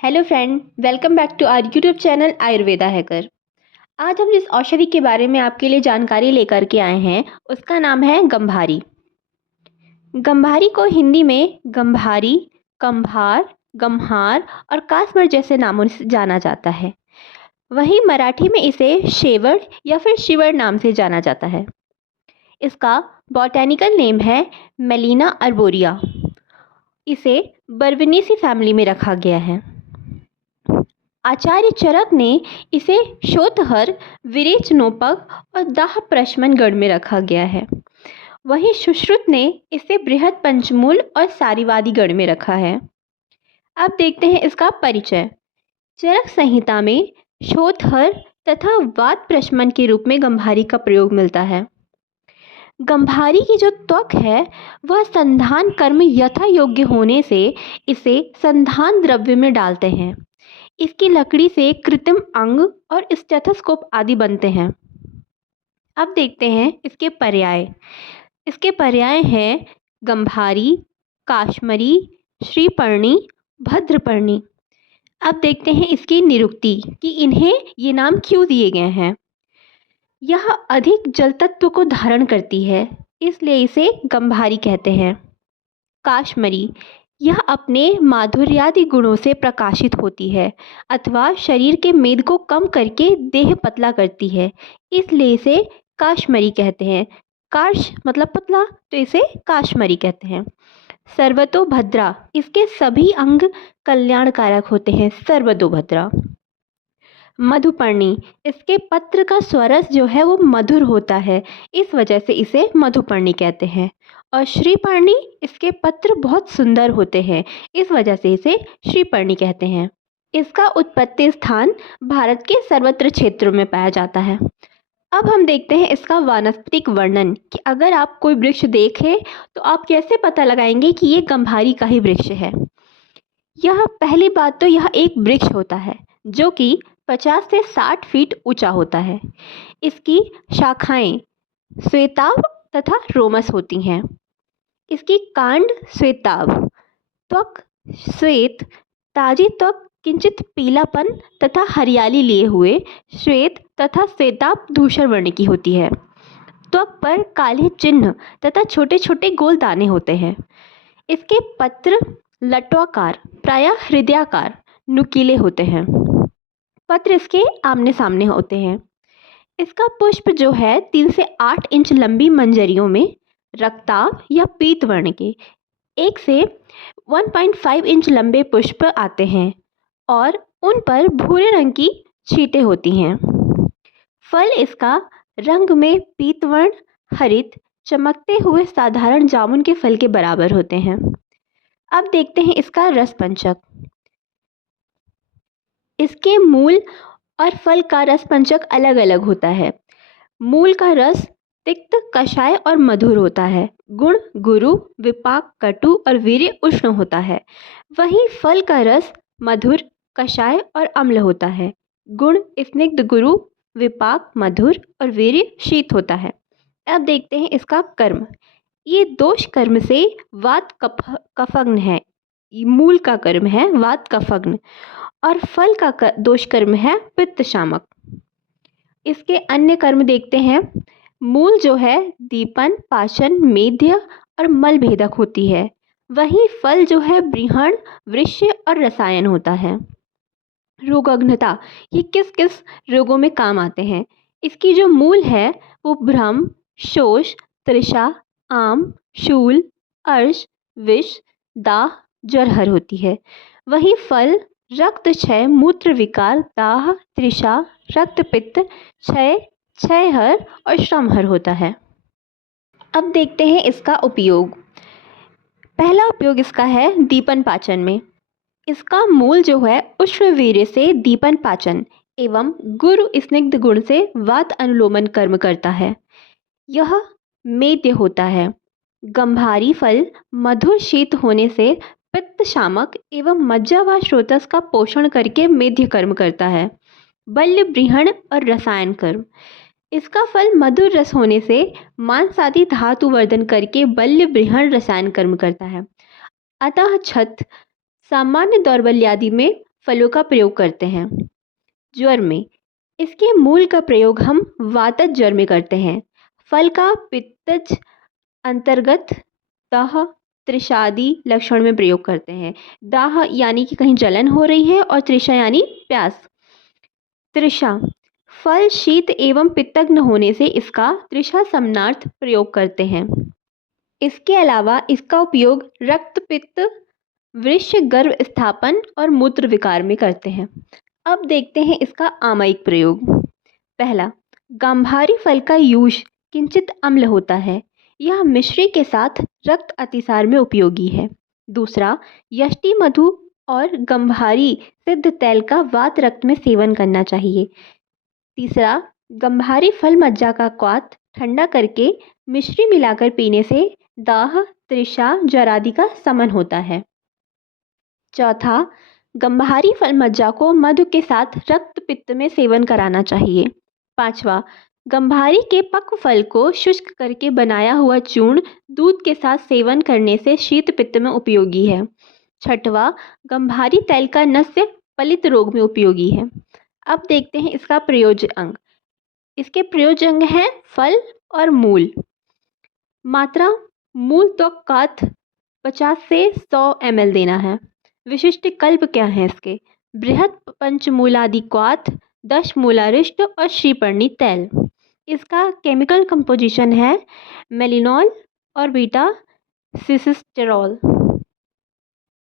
Hello friend, welcome back to our YouTube channel Ayurveda hacker. आज हम जिस औषधि के बारे में आपके लिए जानकारी लेकर के आए हैं उसका नाम है गंभारी। गंभारी को हिंदी में गंभारी, कंभार, गम्हार और कासमर जैसे नामों से जाना जाता है। वहीं मराठी में इसे शेवड़ या फिर शिवड़ नाम से जाना जाता है। इसका बॉटेनिकल नेम है मेलिना अर्बोरिया। इसे बर्बेनेसी फैमिली में रखा गया है। आचार्य चरक ने इसे शोथहर, विरेचनोपक और दाह प्रशमन गण में रखा गया है। वहीं सुश्रुत ने इसे बृहद पंचमूल और सारीवादी गण में रखा है। अब देखते हैं इसका परिचय। चरक संहिता में शोथहर तथा वात प्रशमन के रूप में गंभारी का प्रयोग मिलता है। गंभारी की जो त्वक है वह संधान कर्म यथा योग्य होने से इसे संधान द्रव्य में डालते हैं। इसकी लकड़ी से कृत्रिम अंग और स्टेथोस्कोप आदि बनते हैं। अब देखते हैं इसके पर्याय। इसके पर्याय हैं गंभारी, काश्मरी, श्रीपर्णी, भद्रपर्णी। अब देखते हैं इसकी निरुक्ति कि इन्हें ये नाम क्यों दिए गए हैं। यह अधिक जल तत्व को धारण करती है, इसलिए इसे गंभारी कहते हैं। काश्मरी, यह अपने माधुर्यादि गुणों से प्रकाशित होती है अथवा शरीर के मेद को कम करके देह पतला करती है, इसलिए इसे काश्मरी कहते हैं। काश मतलब पतला, तो इसे काश्मरी कहते हैं। सर्वतोभद्रा, इसके सभी अंग कल्याणकारक होते हैं। सर्वतोभद्रा। मधुपर्णी, इसके पत्र का स्वरस जो है वो मधुर होता है, इस वजह से इसे मधुपर्णी कहते हैं। और श्रीपर्णी, इसके पत्र बहुत सुंदर होते हैं, इस वजह से इसे श्रीपर्णी कहते हैं। इसका उत्पत्ति स्थान भारत के सर्वत्र क्षेत्रों में पाया जाता है। अब हम देखते हैं इसका वानस्पतिक वर्णन कि अगर आप कोई वृक्ष देखें तो आप कैसे पता लगाएंगे कि ये गंभारी का ही वृक्ष है। यह पहली बात तो यह एक वृक्ष होता है जो कि 50 से 60 फीट ऊंचा होता है। इसकी शाखाएं श्वेताभ तथा रोमस होती हैं। इसकी कांड श्वेताभ, त्वक श्वेत, ताजी त्वक किंचित पीलापन तथा हरियाली लिए हुए श्वेत तथा श्वेताभ धूसर वर्ण की होती है। त्वक पर काले चिन्ह तथा छोटे छोटे गोल दाने होते हैं। इसके पत्र लटवाकार, प्रायः हृदयाकार, नुकीले होते हैं। पत्र इसके आमने सामने होते हैं। इसका पुष्प जो है 3 से 8 इंच लंबी मंजरियों में रक्ताभ या पीत वर्ण के 1 से 1.5 इंच लंबे पुष्प आते हैं और उन पर भूरे रंग की छींटें होती हैं। फल इसका रंग में पीतवर्ण, हरित, चमकते हुए साधारण जामुन के फल के बराबर होते हैं। अब देखते हैं इसका रस पंचक। इसके मूल और फल का रस पंचक अलग अलग होता है। मूल का रस तिक्त, कषाय और मधुर होता है। गुण गुरु, विपाक कटु और वीर्य उष्ण होता है। वहीं फल का रस मधुर, कषाय और अम्ल होता है। गुण स्निग्ध, गुरु, विपाक मधुर और वीर्य शीत होता है। अब देखते हैं इसका कर्म। ये दोष कर्म से वात कफग्न है। मूल का कर्म है वात कफग्न और फल का दोष कर्म है पित्त शामक। इसके अन्य कर्म देखते हैं। मूल जो है दीपन, पाचन, मेध्य और मल भेदक होती है। वहीं फल जो है बृहण, वृष्य और रसायन होता है। रोगग्नता, ये किस किस रोगों में काम आते हैं। इसकी जो मूल है वो भ्रम, शोष, तृषा, आम, शूल, अर्श, विष, दाह, जरहर होती है। वहीं फल रक्त क्षय, मूत्र विकार, दाह, तृषा, रक्तपित्त, क्षय, क्षयहर और श्रमहर होता है। अब देखते हैं इसका उपयोग। पहला उपयोग इसका है दीपन पाचन में। इसका मूल जो है उष्ण वीर्य से दीपन पाचन एवं गुरु स्निग्ध गुण से वात अनुलोमन कर्म करता है। यह मेद्य होता है। गंभारी फल मधुर शीत होने से पित्त शामक एवं मज्जा व स्रोतस का पोषण करके मेध्य कर्म करता है। बल्य, बृहण और रसायन कर्म। इसका फल मधुर रस होने से मांस आदि धातु वर्धन करके बल्य, बृहण, रसायन कर्म करता है। अतः छत सामान्य दौर्बल्यादि में फलों का प्रयोग करते हैं। ज्वर में इसके मूल का प्रयोग हम वातज ज्वर में करते हैं। फल का पित्तज अंतर्गत दाह त्रिषादि लक्षण में प्रयोग करते हैं। दाह यानी कि कहीं जलन हो रही है और तृषा यानी प्यास। तृषा फल शीत एवं पित्तग्न होने से इसका तृषा समनार्थ प्रयोग करते हैं। इसके अलावा इसका उपयोग रक्त पित्त वृष गर्भ स्थापन और मूत्र विकार में करते हैं। अब देखते हैं इसका आमायिक प्रयोग। पहला, गांधारी फल का यूज किंचित अम्ल होता है। यह मिश्री के साथ रक्त अतिसार में उपयोगी है। दूसरा, यष्टि मधु और गंभारी सिद्ध तैल का वात रक्त में सेवन करना चाहिए। तीसरा, गंभारी फल मज्जा का क्वाथ ठंडा करके मिश्री मिलाकर पीने से दाह तृषा जरादि का शमन होता है। चौथा, गंभारी फल मज्जा को मधु के साथ रक्त पित्त में सेवन कराना चाहिए। पांचवा, गंभारी के पक्व फल को शुष्क करके बनाया हुआ चूर्ण दूध के साथ सेवन करने से शीत पित्त में उपयोगी है। छठवा, गंभारी तैल का नस्य पलित रोग में उपयोगी है। अब देखते हैं इसका प्रयोज्य अंग। इसके प्रयोज्य अंग हैं फल और मूल। मात्रा, मूल त्वक काथ 50 से 100 ml देना है। विशिष्ट कल्प क्या है इसके? बृहत पंचमूलादि क्वाथ, 10 मूलारिष्ट और श्रीपर्णी तैल। इसका केमिकल कंपोजिशन है मेलिनॉल और बीटा सिसिस्टेरॉल।